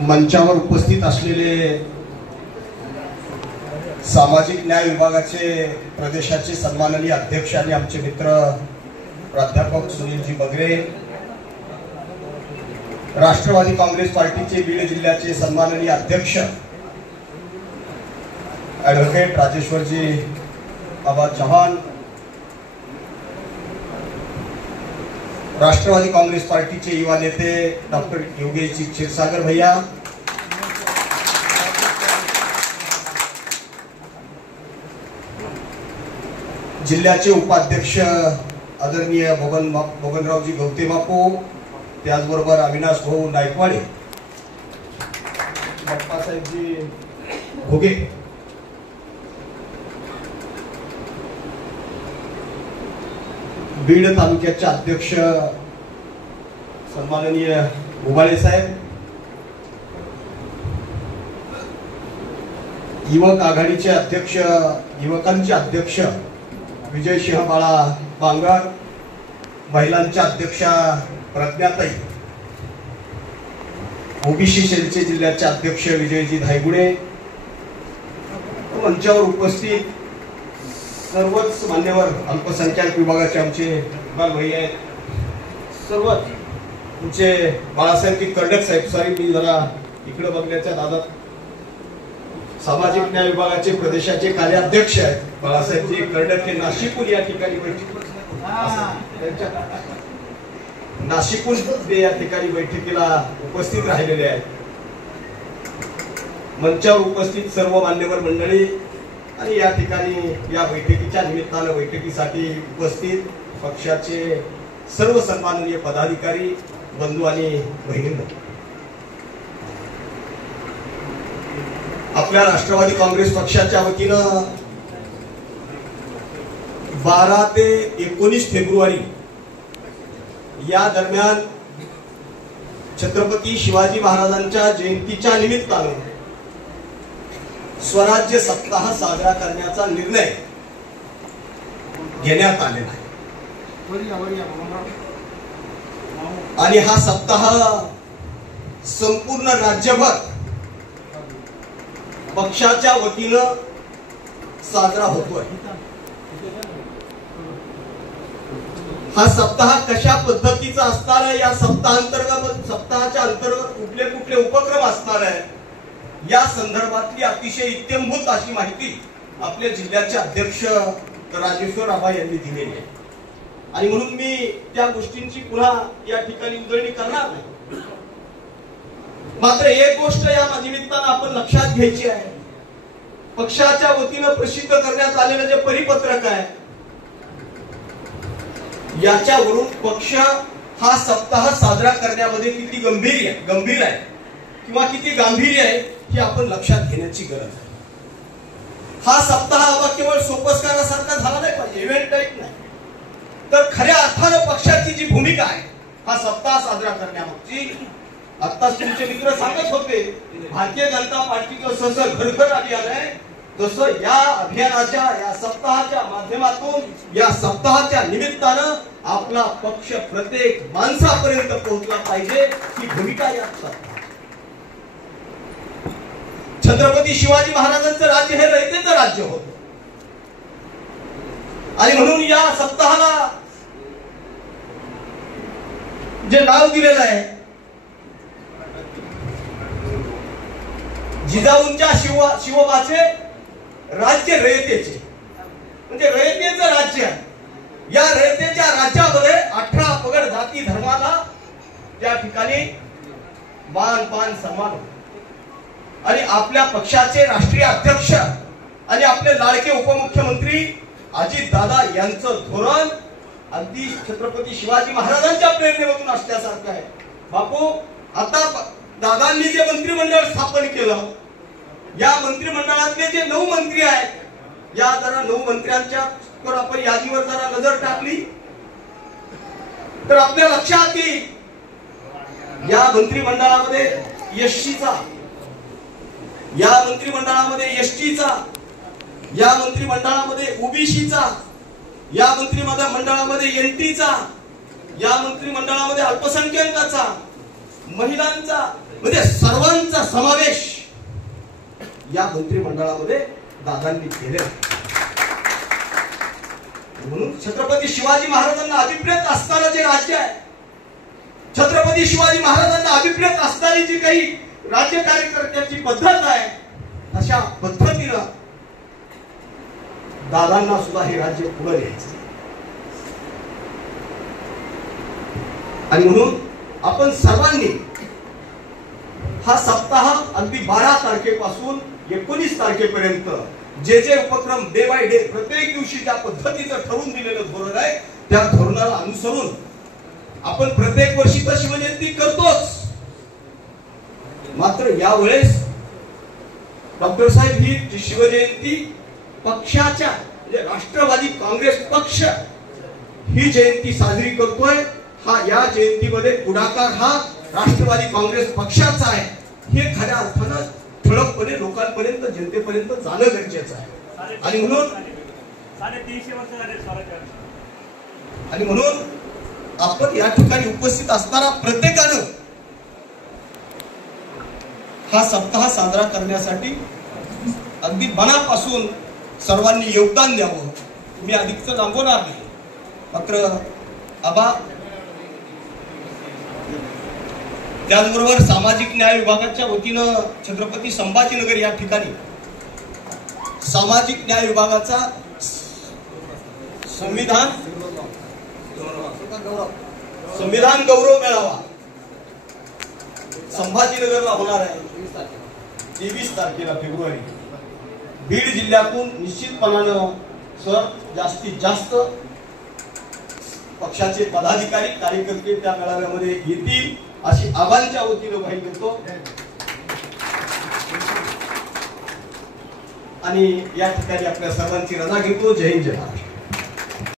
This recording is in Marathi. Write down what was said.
मंचावर उपस्थित असलेले सामाजिक न्याय विभागाचे प्रदेशाचे सन्माननीय अध्यक्ष आणि आमचे मित्र प्राध्यापक सुनीलजी बगरे, राष्ट्रवादी काँग्रेस पार्टीचे बीड जिल्ह्याचे सन्माननीय अध्यक्ष ॲडव्होकेट राजेश्वरजी आबा चव्हाण, राष्ट्रवादी काँग्रेस पार्टीचे युवा नेते डॉक्टर योगेशजी क्षीरसागर भैया, जिल्ह्याचे उपाध्यक्ष आदरणीय बबनरावजी गवते बापू, त्याचबरोबर अविनाश भाऊ नायकवाडे, बाप्पासाहेबजी घोगे, बीड तालुक्याचे अध्यक्ष सन्माननीय उबाळे साहेब, युवक आघाडीचे अध्यक्ष युवकांचे अध्यक्ष विजयसिंह बाळा बांगर, महिलांच्या अध्यक्षा प्रज्ञाताई, ओबीसी सेलचे जिल्ह्याचे अध्यक्ष विजयजी धायगुडे, मंचावर उपस्थित सर्वच मान्यवर अल्पसंख्याक विभागाचे आमचे भैया आहेत, सर्व तुमचे बाळासाहेब कर्डक साहेब, सॉरी मी जरा इकडे बघण्याच्या दादा, सामाजिक न्याय विभागाचे प्रदेशाचे कार्याध्यक्ष आहेत बाळासाहेबजी कर्डक हे नाशिकहून या ठिकाणी नाशिकहून या ठिकाणी बैठकीला उपस्थित राहिलेले आहेत. मंचावर उपस्थित सर्व मान्यवर मंडळी आणि या ठिकाणी या बैठकीच्या निमित्तानं बैठकीसाठी उपस्थित पक्षाचे सर्व सन्माननीय पदाधिकारी, बंधू आणि बहिणींनो, आपल्या राष्ट्रवादी काँग्रेस पक्षाच्या वतीनं 12 ते 19 फेब्रुवारी या दरम्यान छत्रपती शिवाजी महाराजांच्या जयंतीच्या निमित्तानं स्वराज्य सप्ताह साजरा करण्याचा निर्णय घेण्यात आलेला आहे आणि हा सप्ताह संपूर्ण राज्यभर पक्षाच्या वतीनं साजरा होतोय. हा सप्ताह कशा पद्धतीचा असणार आहे, या सप्ताहाच्या अंतर्गत कुठले कुठले उपक्रम असणार आहे, या संदर्भातली अतिशय इत्यंभूत अशी माहिती आपल्या जिल्ह्याचे अध्यक्ष राजेश्वर आबा यांनी दिलेली आहे आणि म्हणून मी त्या गोष्टींची पुन्हा या ठिकाणी उजळणी करणार नाही. मात्र एक गोष्ट या निमित्तानं आपण लक्षात घ्यायची आहे, पक्षाच्या वतीनं प्रसिद्ध करण्यात आलेलं जे परिपत्रक आहे याच्यावरून पक्ष हा सप्ताह साजरा करण्यामध्ये किती गंभीर आहे किंवा किती गांभीर्य आहे हे आपण लक्षात घेण्याची गरज आहे. हा सप्ताह केवळ सोपस्कारासारखा झाला नाही पाहिजे, इव्हेंट टाईप नाही, तर खऱ्या अर्थानं पक्षाची जी भूमिका आहे हा सप्ताह साजरा करण्यामागची, आत्ताच तुमचे मित्र सांगत होते भारतीय जनता पार्टीचं जसं घरघर अभियान आहे तसं या अभियानाच्या या सप्ताहाच्या माध्यमातून या सप्ताहाच्या निमित्तानं आपला पक्ष प्रत्येक माणसापर्यंत पोहोचला पाहिजे ही भूमिका यात. छत्रपती शिवाजी महाराजांचं राज्य हे रयतेचं राज्य होतं आणि म्हणून या सप्ताहाला जे नाव दिलेलं आहे जिजाऊंच्या शिवबाचे राज्य रयतेचे, म्हणजे रयतेचं राज्य. या रयतेच्या राज्यामध्ये 18 पगड जाती धर्माला त्या ठिकाणी मान पान सन्मान आणि आपल्या पक्षाचे राष्ट्रीय अध्यक्ष आणि आपले लाडके उपमुख्यमंत्री अजित दादा यांचं धोरण अगदी छत्रपती शिवाजी महाराजांच्या प्रेरणेमधून असल्यासारखं आहे. बापू, आता दादांनी जे मंत्रिमंडळ स्थापन केलं, या मंत्रिमंडळातले जे 9 मंत्री आहेत, या जरा 9 मंत्र्यांच्या तर आपण यादीवर जरा नजर टाकली तर आपल्या लक्षात येईल या मंत्रिमंडळामध्ये एसटीचा या मंत्रिमंडळामध्ये ओबीसीचा, या मंत्रिमंडळामध्ये एनटीचा, या मंत्रिमंडळामध्ये अल्पसंख्याकाचा, महिलांचा, म्हणजे सर्वांचा समावेश या मंत्रिमंडळामध्ये दादांनी केले. म्हणून छत्रपती शिवाजी महाराजांना अभिप्रेत असताना जे राज्य आहे, छत्रपती शिवाजी महाराजांना अभिप्रेत असणारी जी काही राज्य कार्यकर्त्याची पद्धत आहे, अशा पद्धतीनं दादांना सुद्धा हे राज्य पुढे न्यायचं. आणि म्हणून आपण सर्वांनी हा सप्ताह अगदी 12 तारखेपासून 19 तारखेपर्यंत जे जे उपक्रम डे बाय डे प्रत्येक दिवशी ज्या पद्धतीचं ठरवून दिलेलं धोरण आहे, त्या धोरणाला अनुसरून आपण प्रत्येक वर्षी तर शिवजयंती करतोच. मात्र यावेळेस डॉक्टर साहेब ही शिवजयंती पक्षाच्या म्हणजे राष्ट्रवादी काँग्रेस पक्ष ही जयंती साजरी करतोय. या जयंतीमध्ये पुढाकार हा राष्ट्रवादी काँग्रेस पक्षाचा आहे. हे खऱ्या अर्थानं ठळकपणे लोकांपर्यंत, जनतेपर्यंत जाणं गरजेचं आहे. आणि म्हणून आपण या ठिकाणी उपस्थित असणारा प्रत्येकानं हा सप्ताह साजरा करण्यासाठी अगदी मनापासून सर्वांनी योगदान द्यावं. मी अधिकच लांबवणार नाही. मात्र आबा, त्याचबरोबर सामाजिक न्याय विभागाच्या वतीनं छत्रपती संभाजीनगर या ठिकाणी सामाजिक न्याय विभागाचा संविधान गौरव मेळावा संभाजीनगरला होणार आहे 23 तारखेला फेब्रुवारी. बीड जिल्ह्यातून निश्चितपणानं सर जास्तीत जास्त पक्षाचे पदाधिकारी कार्यकर्ते त्या मेळाव्यामध्ये येतील अशी आबांच्या वतीनं ग्वाही देतो. आणि या ठिकाणी आपल्या सर्वांची रजा घेतो. जय हिंद, जय महाराष्ट्र.